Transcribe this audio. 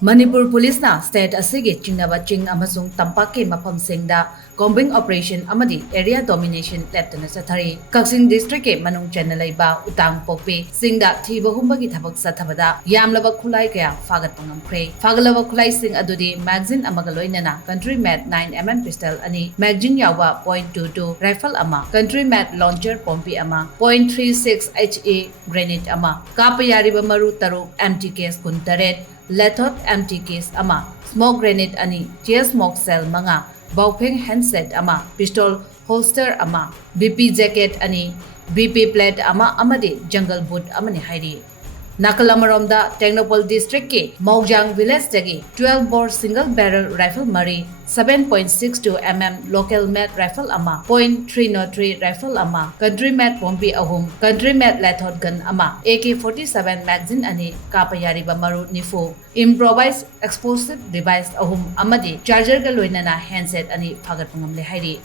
Manipur Police na state asigi chingnaba ching amasung tampaki mafam singda combing operation amadi area domination leptana chathari Kaksing district ke manung channel ba utang pokpi singda thiba humbagi thabak sathabada yamlaba khulai kaya fagat pangamkhre fagalaba khulai sing adudi magazine amaga loinana country made 9mm pistol ani magazine yawa .22 rifle ama country made launcher pompi ama .36 HE grenade ama kapayariba maru taruk empty case kuntaret Lethot empty case ama smoke grenade ani tear smoke cell manga baupeng handset ama pistol holster ama BP jacket ani BP plate ama amadi jungle boot amani hairi Nakalamaromda Technopol district ke Maujang village dagi 12 bore single barrel rifle mari 7.62 mm local made rifle ama .303 rifle ama country made pompi ahum country made lethot gun ama AK-47 magazine ani kapayari bamaru nifu improvised explosive device ahum amadi charger ga loinana handset ani phagat pangam le hairi